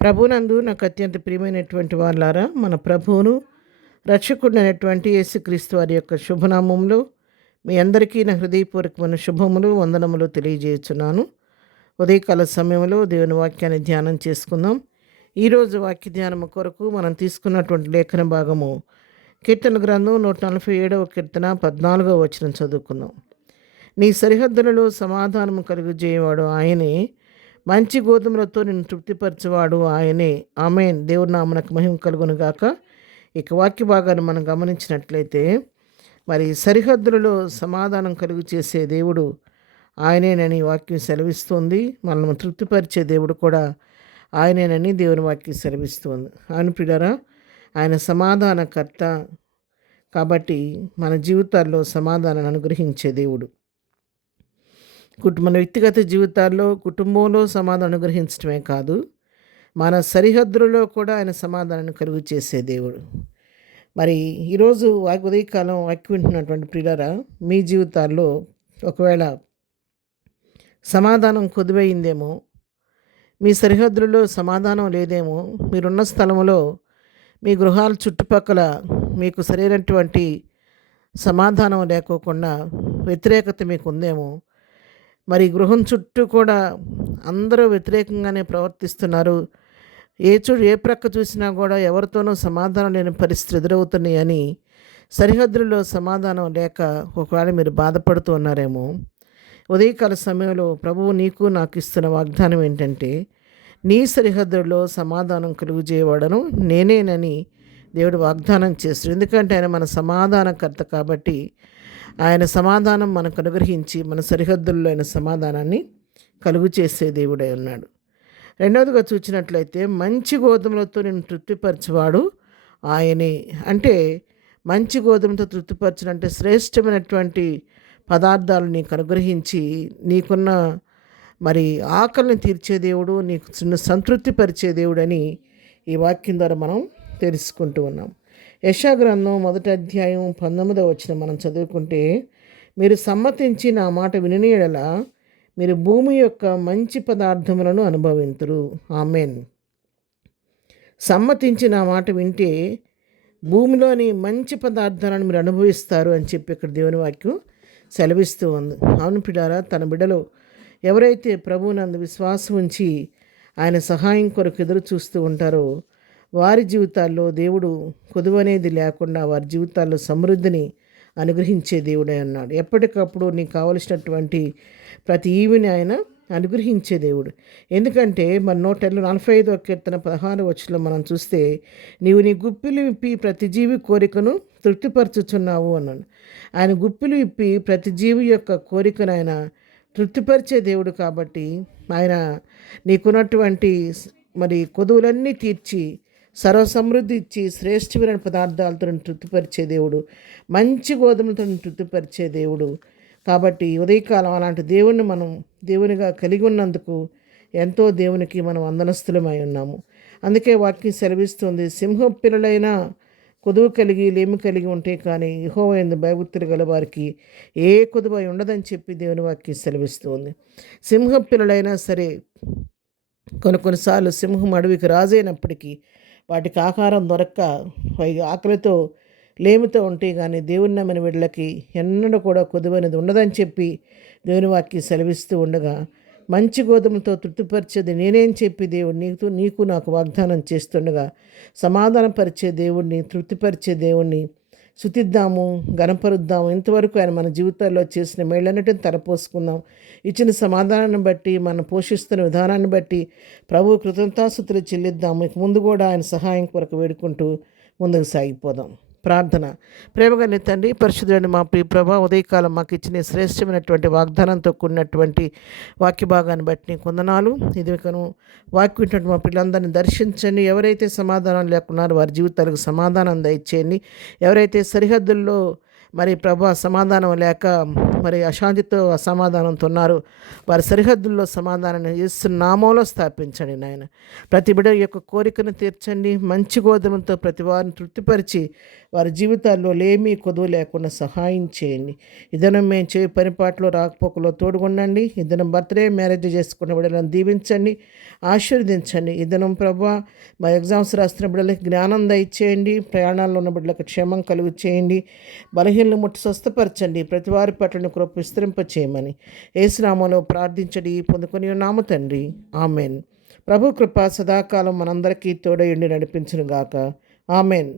ప్రభునందు నాకు అత్యంత ప్రియమైనటువంటి వాళ్ళారా, మన ప్రభువును రక్షకుడైనటువంటి యేసుక్రీస్తు వారి యొక్క శుభనామంలో మీ అందరికీ నా హృదయపూర్వకమైన శుభములు వందనములు తెలియజేస్తున్నాను. ఉదయకాల సమయంలో దేవుని వాక్యాన్ని ధ్యానం చేసుకుందాం. ఈరోజు వాక్య ధ్యానము కొరకు మనం తీసుకున్నటువంటి లేఖన భాగము కీర్తన గ్రంథం 147వ కీర్తన 14వ వచనం చదువుకుందాం. నీ సరిహద్దులలో సమాధానము కలుగజేయవాడు ఆయనే, మంచి గోధుమలతో నిన్ను తృప్తిపరచువాడు ఆయనే. ఆమేన్. దేవుని నామమునకు మహిమ కలుగును గాక. ఇక వాక్య భాగాన్ని మనం గమనించినట్లయితే, మరి సరిహద్దులలో సమాధానం కలుగు చేసే దేవుడు ఆయనేనని వాక్యం సెలవిస్తుంది. మనల్ని తృప్తిపరిచే దేవుడు కూడా ఆయనేనని దేవుని వాక్యం సెలవిస్తుంది. ఆయన ప్రియులారా, ఆయన సమాధానకర్త కాబట్టి మన జీవితాల్లో సమాధానాన్ని అనుగ్రహించే దేవుడు. మన వ్యక్తిగత జీవితాల్లో, కుటుంబంలో సమాధానం అనుగ్రహించడమే కాదు, మన సరిహద్దులలో కూడా ఆయన సమాధానాన్ని కలుగు చేసే దేవుడు. మరి ఈరోజు ఉదయకాలం వాక్యం వింటున్నటువంటి ప్రియులారా, మీ జీవితాల్లో ఒకవేళ సమాధానం కొదువైందేమో, మీ సరిహద్దులలో సమాధానం లేదేమో, మీరున్న స్థలంలో మీ గృహాల చుట్టుపక్కల మీకు సరైనటువంటి సమాధానం లేకోకుండా వ్యతిరేకత మీకు ఉందేమో, మరి గృహం చుట్టూ కూడా అందరూ వ్యతిరేకంగానే ప్రవర్తిస్తున్నారు, ఏ ప్రక్క చూసినా కూడా ఎవరితోనూ సమాధానం లేని పరిస్థితి ఎదురవుతున్నాయని సరిహద్దులలో సమాధానం లేక ఒకవేళ మీరు బాధపడుతూ ఉన్నారేమో, ఉదయకాల సమయంలో ప్రభువు నీకు నాకు ఇస్తున్న వాగ్దానం ఏంటంటే, నీ సరిహద్దుల్లో సమాధానం కలుగు చేయవాడను నేనేనని దేవుడు వాగ్దానం చేస్తాడు. ఎందుకంటే ఆయన మన సమాధానకర్త కాబట్టి ఆయన సమాధానం మనకు అనుగ్రహించి మన సరిహద్దుల్లో ఆయన సమాధానాన్ని కలుగు చేసే దేవుడై ఉన్నాడు. రెండవదిగా చూసినట్లయితే, మంచి గోధుమలతో నేను తృప్తిపరచువాడు ఆయనే. అంటే మంచి గోధుమతో తృప్తిపరచడంటే శ్రేష్టమైనటువంటి పదార్థాలు నీకు అనుగ్రహించి నీకున్న మరి ఆకలిని తీర్చే దేవుడు, నీకు సంతృప్తి పరిచే దేవుడని ఈ వాక్యం ద్వారా మనం తెలుసుకుంటూ ఉన్నాం. యెషయా గ్రంథం 1వ అధ్యాయం 19వ వచనం మనం చదువుకుంటే, మీరు సమ్మతించి నా మాట విని యెడల మీరు భూమి యొక్క మంచి పదార్థములను అనుభవింతురు. ఆమేన్. సమ్మతించి నా మాట వింటే భూమిలోని మంచి పదార్థాలను మీరు అనుభవిస్తారు అని చెప్పి ఇక్కడ దేవుని వాక్యం సెలవిస్తూ ఉంది. అవును ప్రియులారా, తన బిడ్డలు ఎవరైతే ప్రభువునందు విశ్వాసం ఉంచి ఆయన సహాయం కొరకు ఎదురు చూస్తూ ఉంటారో వారి జీవితాల్లో దేవుడు కొదువనేది లేకుండా వారి జీవితాల్లో సమృద్ధిని అనుగ్రహించే దేవుడే అన్నాడు. ఎప్పటికప్పుడు నీకు కావలసినటువంటి ప్రతి ఈవిని ఆయన అనుగ్రహించే దేవుడు. ఎందుకంటే మన 145వ కీర్తన 16వ వచనంలో మనం చూస్తే, నీవు నీ గుప్పిలు విప్పి ప్రతి జీవి కోరికను తృప్తిపరచుచున్నావు అన్నాడు. ఆయన గుప్పిలు విప్పి ప్రతి జీవి యొక్క కోరికను ఆయన తృప్తిపరిచే దేవుడు కాబట్టి ఆయన నీకున్నటువంటి మరి కొదువులన్నీ తీర్చి సర్వసమృద్ధి ఇచ్చి శ్రేష్టమైన పదార్థాలతో తృప్తిపరిచే దేవుడు, మంచి గోధుమలతో తృప్తిపరిచే దేవుడు. కాబట్టి ఉదయకాలం అలాంటి దేవుణ్ణి మనం దేవునిగా కలిగి ఉన్నందుకు ఎంతో దేవునికి మనం వందనస్తులమై ఉన్నాము. అందుకే వాక్యం సెలవిస్తుంది, సింహం పిల్లలైనా కొదువు కలిగి లేమి కలిగి ఉంటే కానీ యెహోవా యందు భయభక్తులు గల వారికి ఏ కొదువ ఉండదని చెప్పి దేవుని వాక్యం సెలవిస్తుంది. సింహం పిల్లలైనా సరే కొన్నిసార్లు సింహం అడవికి రాజైనప్పటికీ వాటికి ఆహారం దొరక్క ఆకలితో లేమితో ఉంటే కానీ దేవుని నమ్మిన వీళ్ళకి ఎన్నడూ కూడా కొదువనేది ఉండదని చెప్పి దేవుని వాక్యం సెలవిస్తూ ఉండగా, మంచి గోధుమలతో తృప్తిపరిచేది నేనేం చెప్పి దేవుడు నీకు నాకు వాగ్దానం చేస్తుండగా, సమాధానపరిచే దేవుడిని, తృప్తిపరిచే దేవుణ్ణి స్తుతిద్దాము, గణపరుద్దాము. ఇంతవరకు ఆయన మన జీవితాల్లో చేసిన మేళ్ళన్నిటిని తలపోసుకుందాం. ఇచ్చిన సమాధానాన్ని బట్టి, మనం పోషిస్తున్న విధానాన్ని బట్టి ప్రభు కృతజ్ఞతాస్తుతులు చెల్లిద్దాము. ఇక ముందు కూడా ఆయన సహాయం కొరకు వేడుకుంటూ ముందుకు సాగిపోదాం. ప్రార్థన. ప్రేమగల తండ్రి, పరిశుద్ధుడైన మా ప్రియ ప్రభా, ఉదయకాలం మాకు ఇచ్చిన శ్రేష్టమైనటువంటి వాగ్దానంతో కూడినటువంటి వాక్య భాగాన్ని బట్టి నీకు వందనాలు. ఇది వాక్యం వింటున్న మా పిల్లలందరినీ దర్శించండి. ఎవరైతే సమాధానం లేకున్నారో వారి జీవితాలకు సమాధానం దయచేయండి. ఎవరైతే సరిహద్దుల్లో మరి ప్రభా సమాధానం లేక మరి అశాంతితో అసమాధానంతో ఉన్నారు. వారి సరిహద్దుల్లో సమాధానాన్ని యేసు నామంలో స్థాపించండి నాయన. ప్రతి బిడ్డ యొక్క కోరికను తీర్చండి. మంచి గోధుమతో ప్రతి వారిని తృప్తిపరిచి వారి జీవితాల్లో లేమీ కొదువు లేకుండా సహాయం చేయండి. ఇదనం మేము చేయ పరిపాట్లో రాకపోకలో తోడుగుండండి. ఇదనం బర్త్డే మ్యారేజ్ చేసుకున్న బిడ్డలను దీవించండి, ఆశీర్వదించండి. ఇదనం ప్రభా మా ఎగ్జామ్స్ రాస్తున్న బిడ్డలకి జ్ఞానం దయచేయండి. ప్రయాణాల్లో ఉన్న బిడ్డలకు క్షేమం కలుగు చేయండి. బలహీనలు ముట్టి స్వస్థపరచండి. ప్రతి వారి పట్ల కృప విస్తరింప చేయమని యేసునామములో ప్రార్థించడి పొందుకొని ఉన్నాము తండ్రి. ఆమెన్. ప్రభు కృప సదాకాలం మనందరికీ తోడయుండి నడిపించును గాక. ఆమెన్.